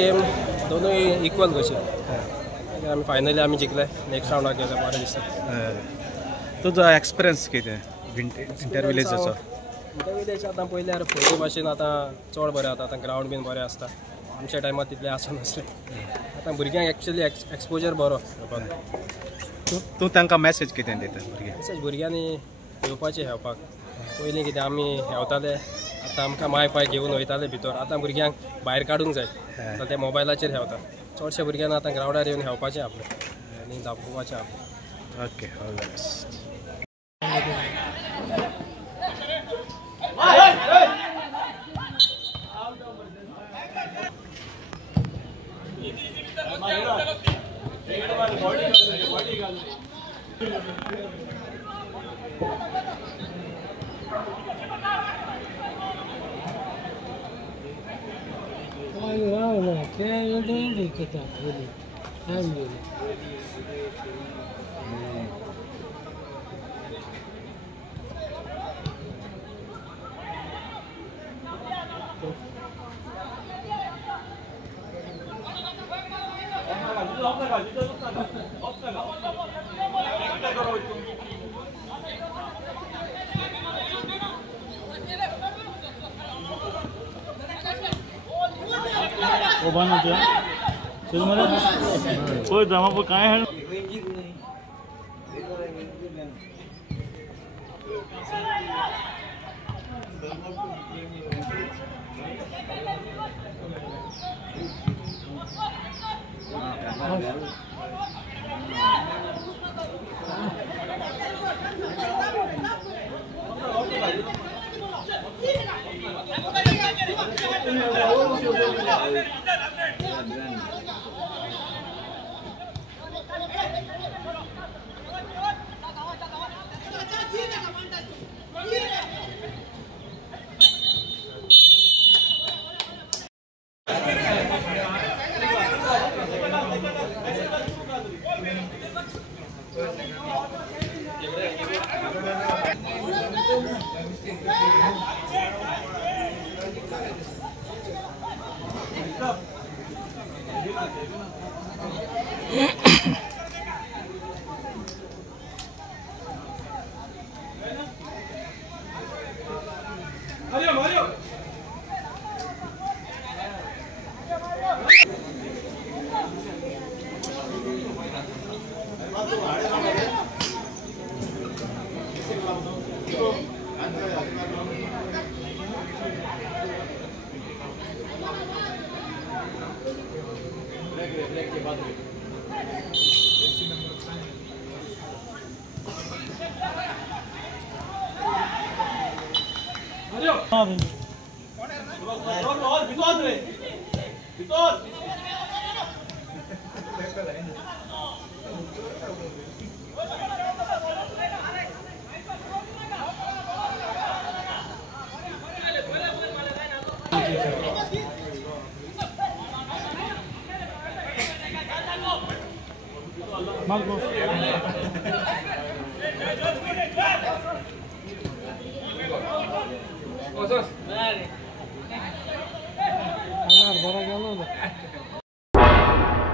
Game दोनोय equal कशी आमी finally आमी जिखले नेक्स्ट राउंडाक गेले बरें दिसता। तुजो एक्सपिरियन्स कितें इंटरविलेजाचो? इंटरविलेज आतां पयलीं पयलीं भाशेन आतां चड बरें जाता, आतां ग्रावंड बीन बरें आसता। आमच्या टायमार तितलें आसनासलें, आतां भुरग्यांक एक्चुअली एक्सपोजर बरो तूं तांकां मॅसेज कितें दिता भुरग्यांक? मॅसेज भुरग्यांनी येवपाचें खेळपाक। पयलीं कितें आमी खेळटाले, आतां आमकां माय पाय घेवन वयताले भितर, आतां भुरग्यांक भायर काडूंक जाय, आतां ते मोबायलाचेर खेळटा। चडशे भुरग्यांक आतां ग्रावंडार येवन खेळपाचें आपलें आनी दाखोवपाचें आपलें। Okay, all the best. कोई जमा पर काय है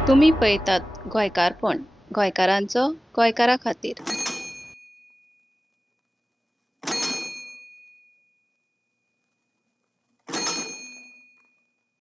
तुम्ही पळयतात गोंयकारपण, गोंयकारांचो गोंयकारा खातीर।